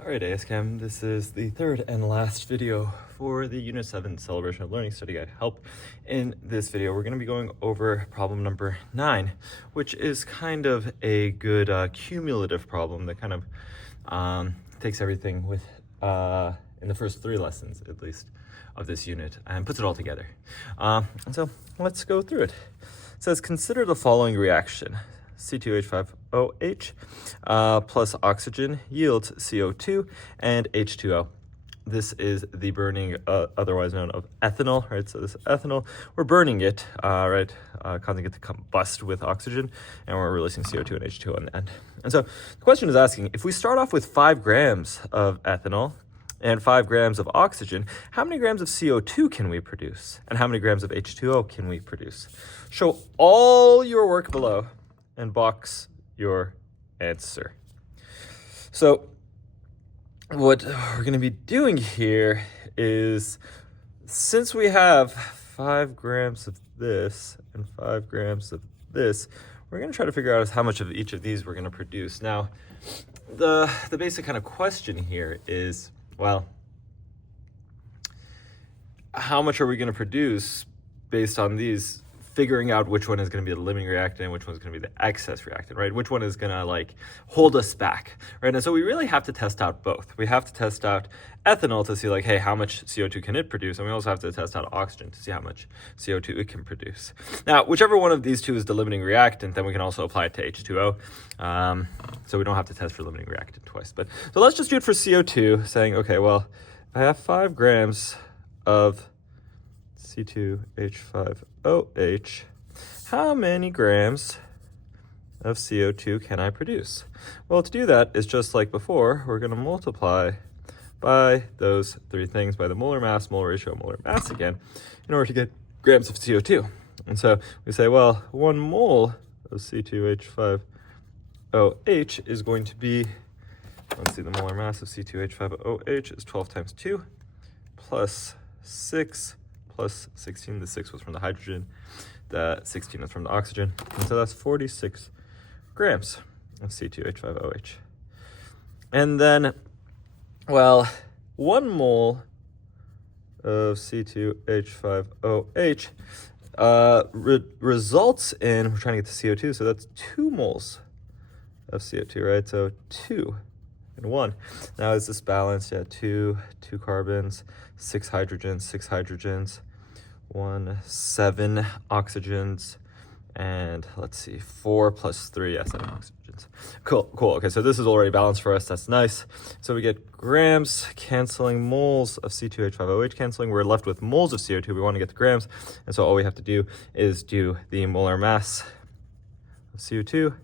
Alright ASCAM, this is the third and last video for the Unit 7 Celebration of Learning Study Guide help. In this video, we're going to be going over problem number 9, which is kind of a good cumulative problem that kind of takes everything with in the first 3 lessons, at least, of this unit and puts it all together. And so let's go through it. It says, consider the following reaction. C2H5OH plus oxygen yields CO2 and H2O. This is the burning, otherwise known of ethanol, right? So this ethanol, we're burning it, right, causing it to combust with oxygen, and we're releasing CO2 and H2O in the end. And so the question is asking, if we start off with 5 grams of ethanol and 5 grams of oxygen, how many grams of CO2 can we produce? And how many grams of H2O can we produce? Show all your work below and box your answer. So what we're going to be doing here is, since we have 5 grams of this and 5 grams of this, we're going to try to figure out how much of each of these we're going to produce. Now, the basic kind of question here is, well, how much are we going to produce based on these, figuring out which one is going to be the limiting reactant and which one is going to be the excess reactant, right? Which one is going to like hold us back, right? And so we really have to test out both. We have to test out ethanol to see like, hey, how much CO2 can it produce? And we also have to test out oxygen to see how much CO2 it can produce. Now, whichever one of these two is the limiting reactant, then we can also apply it to H2O. So we don't have to test for limiting reactant twice. But so let's just do it for CO2, saying, okay, well, if I have 5 grams of C2H5OH, how many grams of CO2 can I produce? Well, to do that is just like before, we're going to multiply by those 3 things, by the molar mass, molar ratio, molar mass again, in order to get grams of CO2. And so we say, well, 1 mole of C2H5OH is going to be, let's see, the molar mass of C2H5OH is 12 times 2 plus 6 plus 16. The 6 was from the hydrogen, the 16 was from the oxygen, and so that's 46 grams of C2H5OH. And then, well, 1 mole of C2H5OH results in, we're trying to get to CO2, so that's 2 moles of CO2, right? So 2 and 1. Now is this balanced? Yeah, 2 carbons, 6 hydrogens, 7 oxygens, and let's see, 4 plus 3, 7 oxygens. Cool. Okay, so this is already balanced for us. That's nice. So we get grams canceling, moles of C2H5OH canceling. We're left with moles of CO2. We want to get the grams, and so all we have to do is do the molar mass of CO2,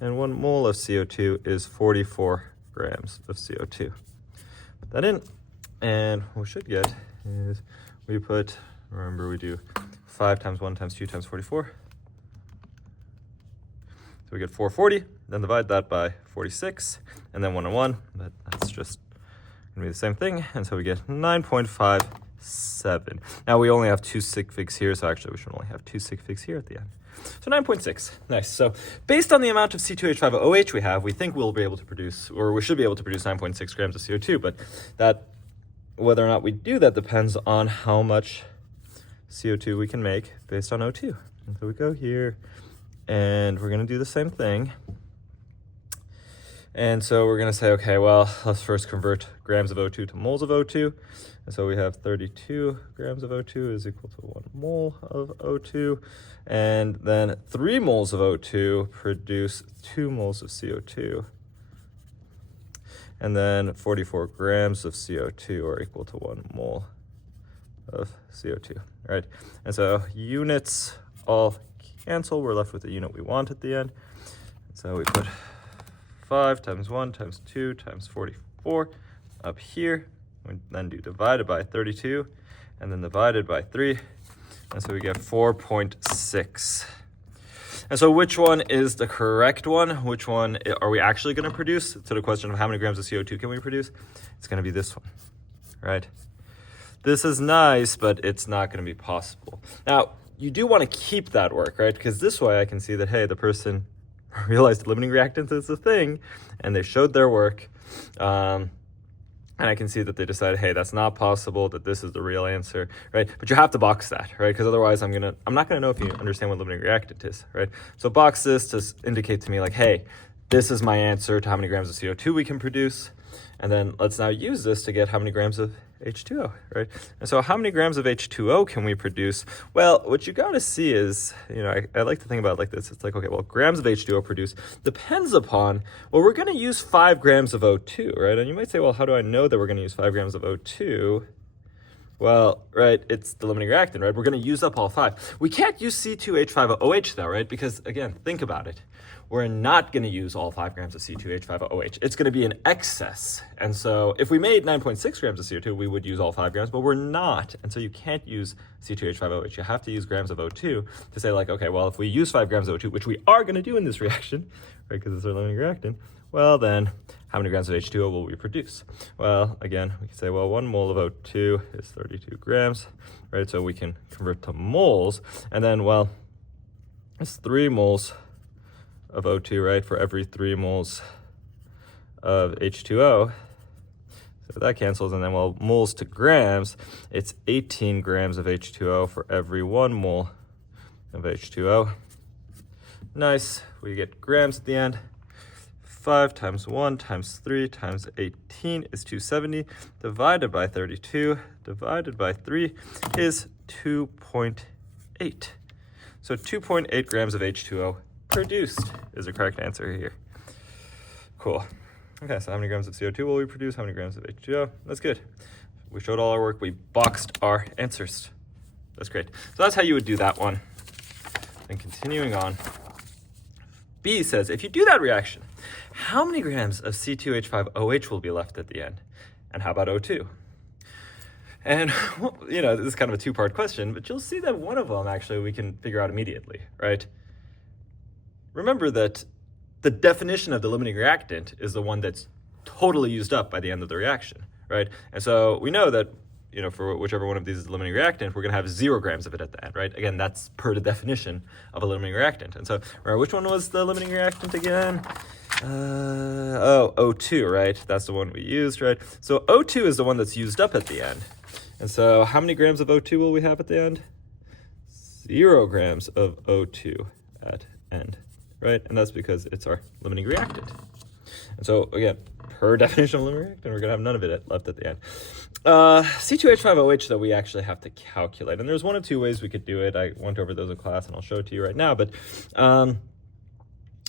and 1 mole of CO2 is 44 grams of CO2. Put that in, and what we should get is we put, remember we do 5 times 1 times 2 times 44. So we get 440, then divide that by 46, and then 1 and 1, but that's just going to be the same thing, and so we get 9.57. Now we only have 2 sig figs here, so actually we should only have 2 sig figs here at the end. So 9.6, nice. So based on the amount of C2H5OH we have, we think we'll be able to produce, or we should be able to produce 9.6 grams of CO2, but that, whether or not we do that depends on how much CO2 we can make based on O2. And so we go here, and we're going to do the same thing. And so we're going to say, okay, well, let's first convert grams of O2 to moles of O2. And so we have 32 grams of O2 is equal to 1 mole of O2. And then 3 moles of O2 produce 2 moles of CO2. And then 44 grams of CO2 are equal to 1 mole of CO2, right? And so units all cancel. We're left with the unit we want at the end. So we put 5 times 1 times 2 times 44 up here. We then do divided by 32 and then divided by 3. And so we get 4.6. And so which one is the correct one? Which one are we actually going to produce? To the question of how many grams of CO2 can we produce? It's going to be this one, right? This is nice, but it's not going to be possible. Now, you do want to keep that work, right? Because this way I can see that, hey, the person realized limiting reactants is a thing, and they showed their work. and I can see that they decided, hey, that's not possible, that this is the real answer, right? But you have to box that, right? Because otherwise I'm not gonna know if you understand what limiting reactant is, right? So box this to indicate to me like, hey, this is my answer to how many grams of CO2 we can produce. And then let's now use this to get how many grams of H2O, right? And so how many grams of H2O can we produce? Well, what you gotta see is, I like to think about it like this. It's like, okay, well, grams of H2O produced depends upon, well, we're gonna use 5 grams of O2, right? And you might say, well, how do I know that we're gonna use 5 grams of O2? Well, right, it's the limiting reactant, right? We're gonna use up all 5. We can't use C2H5OH though, right? Because again, think about it. We're not gonna use all 5 grams of C2H5OH. It's gonna be an excess. And so if we made 9.6 grams of CO2, we would use all 5 grams, but we're not. And so you can't use C2H5OH. You have to use grams of O2 to say like, okay, well, if we use 5 grams of O2, which we are gonna do in this reaction, right, because it's our limiting reactant, well then, how many grams of H2O will we produce? Well, again, we can say, well, 1 mole of O2 is 32 grams, right? So we can convert to moles, and then, well, it's 3 moles of O2, right, for every 3 moles of H2O. So that cancels, and then, well, moles to grams, it's 18 grams of H2O for every 1 mole of H2O. Nice, we get grams at the end. 5 times 1 times 3 times 18 is 270, divided by 32, divided by 3 is 2.8. So 2.8 grams of H2O produced is the correct answer here. Cool. Okay, so how many grams of CO2 will we produce? How many grams of H2O? That's good. We showed all our work. We boxed our answers. That's great. So that's how you would do that one. And continuing on, B says, if you do that reaction, how many grams of C2H5OH will be left at the end? And how about O2? And, well, this is kind of a two-part question, but you'll see that one of them, actually, we can figure out immediately, right? Remember that the definition of the limiting reactant is the one that's totally used up by the end of the reaction, right? And so we know that, for whichever one of these is the limiting reactant, we're going to have 0 grams of it at the end, right? Again, that's per the definition of a limiting reactant. And so, remember, which one was the limiting reactant again? O2, right? That's the one we used, right? So O2 is the one that's used up at the end. And so how many grams of O2 will we have at the end? 0 grams of O2 at end, right? And that's because it's our limiting reactant. And so again, per definition of limiting reactant, we're gonna have none of it left at the end. C2H5OH, though, we actually have to calculate. And there's one of 2 ways we could do it. I went over those in class and I'll show it to you right now. But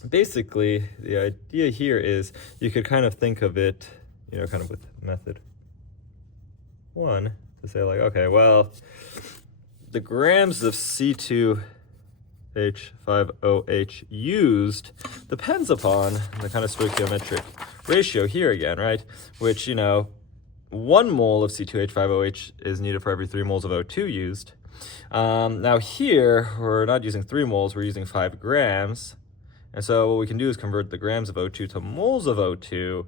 basically, the idea here is you could kind of think of it, kind of with method 1 to say like, okay, well, the grams of C2H5OH used depends upon the kind of stoichiometric ratio here again, right? Which, 1 mole of C2H5OH is needed for every 3 moles of O2 used. Now here, we're not using 3 moles, we're using 5 grams. And so what we can do is convert the grams of O2 to moles of O2,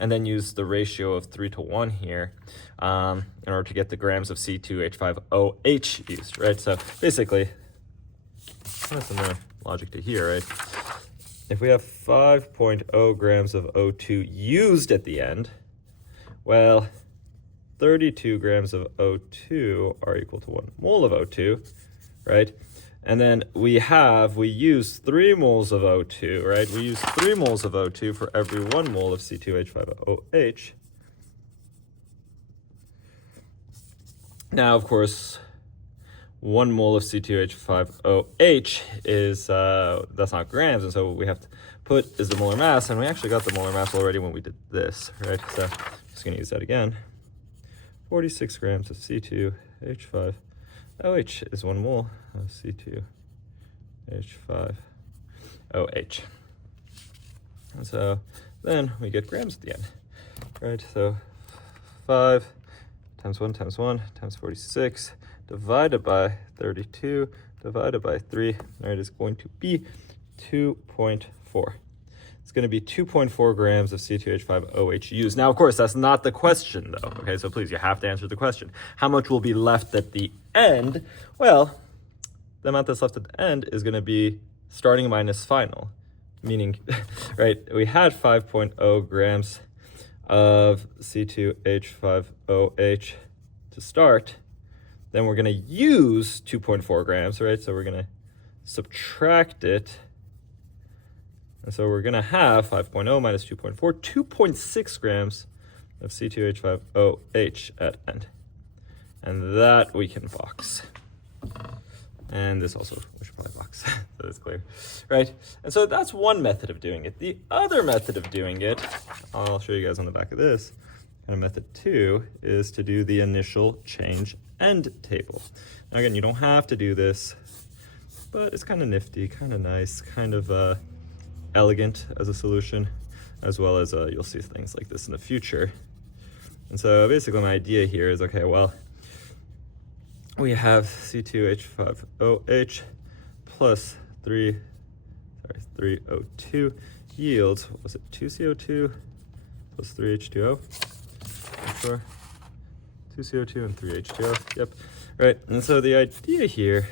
and then use the ratio of 3 to 1 here in order to get the grams of C2H5OH used, right? So basically, kind of similar logic to here, right? If we have 5.0 grams of O2 used at the end, well, 32 grams of O2 are equal to 1 mole of O2, right? And then we use 3 moles of O2, right? We use 3 moles of O2 for every 1 mole of C2H5OH. Now, of course, 1 mole of C2H5OH is, that's not grams, and so what we have to put is the molar mass, and we actually got the molar mass already when we did this, right? So I'm just gonna use that again. 46 grams of C2H5OH is 1 mole of C2H5OH. And so then we get grams at the end, right? So 5 times 1 times 1 times 46 divided by 32 divided by 3, right, is going to be 2.4. It's going to be 2.4 grams of C2H5OH used. Now, of course, that's not the question, though. Okay, so please, you have to answer the question. How much will be left at the end? Well, the amount that's left at the end is going to be starting minus final, meaning, right, we had 5.0 grams of C2H5OH to start, then we're going to use 2.4 grams, right? So we're going to subtract it. And so we're going to have 5.0 minus 2.4, 2.6 grams of C2H5OH at end. And that we can box. And this also, we should probably box, so that's clear, right? And so that's one method of doing it. The other method of doing it, I'll show you guys on the back of this, and method 2 is to do the initial change end table. Now again, you don't have to do this, but it's kind of nifty, kind of nice, kind of elegant as a solution, as well as you'll see things like this in the future. And so basically my idea here is, okay, well, we have C2H5OH plus 3O2 yields, what was it, 2CO2 plus 3H2O? Sure. 2CO2 and 3H2O, yep. Right, and so the idea here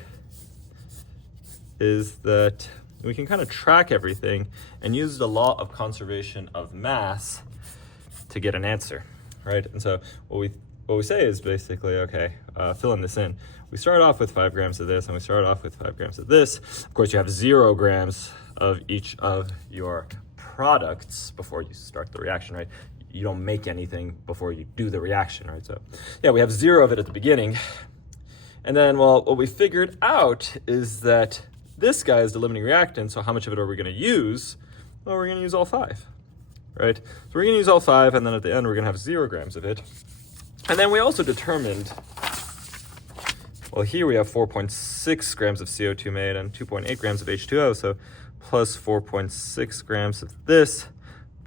is that we can kind of track everything and use the law of conservation of mass to get an answer, right? And so what we say is basically, okay, filling this in. We start off with 5 grams of this, and we start off with 5 grams of this. Of course, you have 0 grams of each of your products before you start the reaction, right? You don't make anything before you do the reaction, right? So yeah, we have 0 of it at the beginning. And then, well, what we figured out is that this guy is the limiting reactant, so how much of it are we going to use? Well, we're going to use all 5, right? So we're going to use all 5, and then at the end, we're going to have 0 grams of it. And then we also determined, well, here we have 4.6 grams of CO2 made and 2.8 grams of H2O, so plus 4.6 grams of this,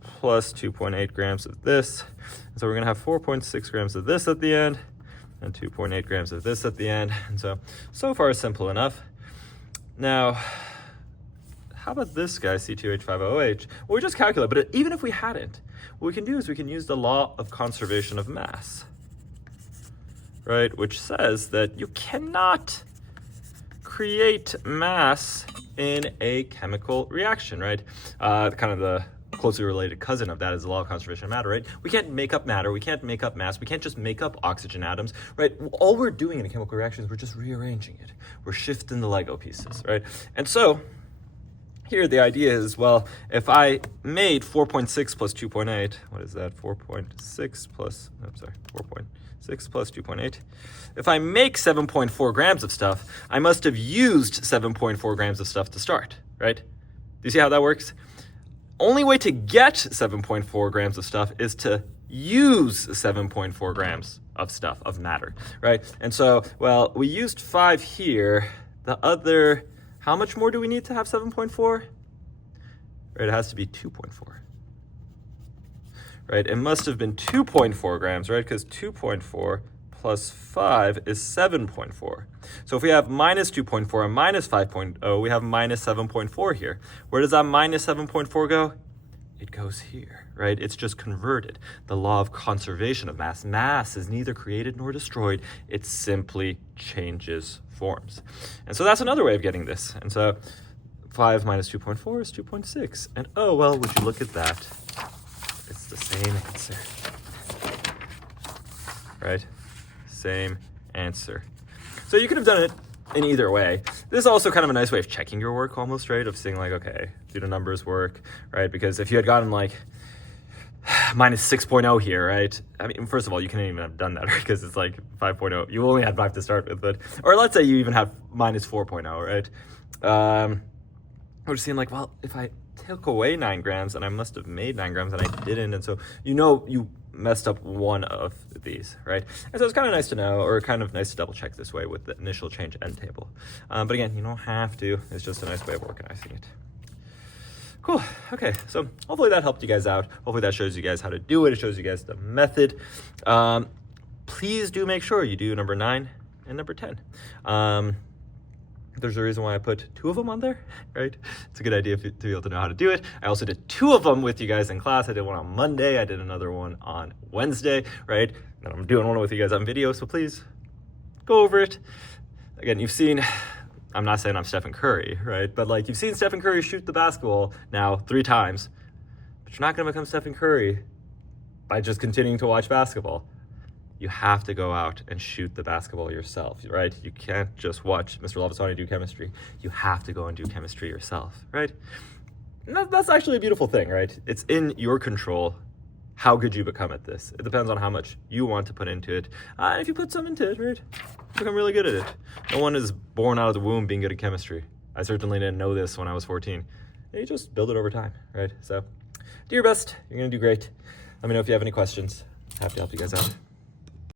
plus 2.8 grams of this. And so we're going to have 4.6 grams of this at the end, and 2.8 grams of this at the end. And so far, simple enough. Now, how about this guy, C2H5OH? Well, we just calculate, but even if we hadn't, what we can do is we can use the law of conservation of mass, right? Which says that you cannot create mass in a chemical reaction, right? Kind of the closely related cousin of that is the law of conservation of matter, right? We can't make up matter, we can't make up mass, we can't just make up oxygen atoms, right? All we're doing in a chemical reaction is we're just rearranging it. We're shifting the Lego pieces, right? And so here the idea is, well, if I made 4.6 plus 2.8, what is that? 4.6 plus, I'm sorry, 4.6 plus 2.8. If I make 7.4 grams of stuff, I must have used 7.4 grams of stuff to start, right? Do you see how that works? Only way to get 7.4 grams of stuff is to use 7.4 grams of stuff, of matter, right? And so, well, we used 5 here. The other, how much more do we need to have 7.4? Right, it has to be 2.4. Right, it must have been 2.4 grams, right? Because 2.4 plus 5 is 7.4. So if we have minus 2.4 and minus 5.0, we have minus 7.4 here. Where does that minus 7.4 go? It goes here, right? It's just converted. The law of conservation of mass. Mass is neither created nor destroyed. It simply changes forms. And so that's another way of getting this. And so 5 minus 2.4 is 2.6. And oh, well, would you look at that? It's the same answer, right? Same answer. So you could have done it in either way. This is also kind of a nice way of checking your work almost, right? Of seeing like, okay, do the numbers work, right? Because if you had gotten like minus 6.0 here, right? I mean, first of all, you couldn't even have done that, right? Because it's like 5.0. You only had 5 to start with, but, or let's say you even have minus 4.0, right? We're just seeing like, well, if I took away 9 grams and I must have made 9 grams and I didn't, and so you messed up one of these, right? And so it's kind of nice to know, or kind of nice to double check this way with the initial change end table. But again, you don't have to. It's just a nice way of organizing it. Cool. Okay, so hopefully that helped you guys out. Hopefully that shows you guys how to do it. It shows you guys the method. Please do make sure you do number 9 and number 10. There's a reason why I put 2 of them on there, right? It's a good idea to be able to know how to do it. I also did 2 of them with you guys in class. I did one on Monday. I did another one on Wednesday, right? And I'm doing one with you guys on video, so please go over it. Again, you've seen, I'm not saying I'm Stephen Curry, right? But like, you've seen Stephen Curry shoot the basketball now 3 times, but you're not gonna become Stephen Curry by just continuing to watch basketball. You have to go out and shoot the basketball yourself, right? You can't just watch Mr. Lavasani do chemistry. You have to go and do chemistry yourself, right? And that's actually a beautiful thing, right? It's in your control how good you become at this. It depends on how much you want to put into it. And if you put some into it, right, you become really good at it. No one is born out of the womb being good at chemistry. I certainly didn't know this when I was 14. You just build it over time, right? So do your best. You're going to do great. Let me know if you have any questions. Happy to help you guys out.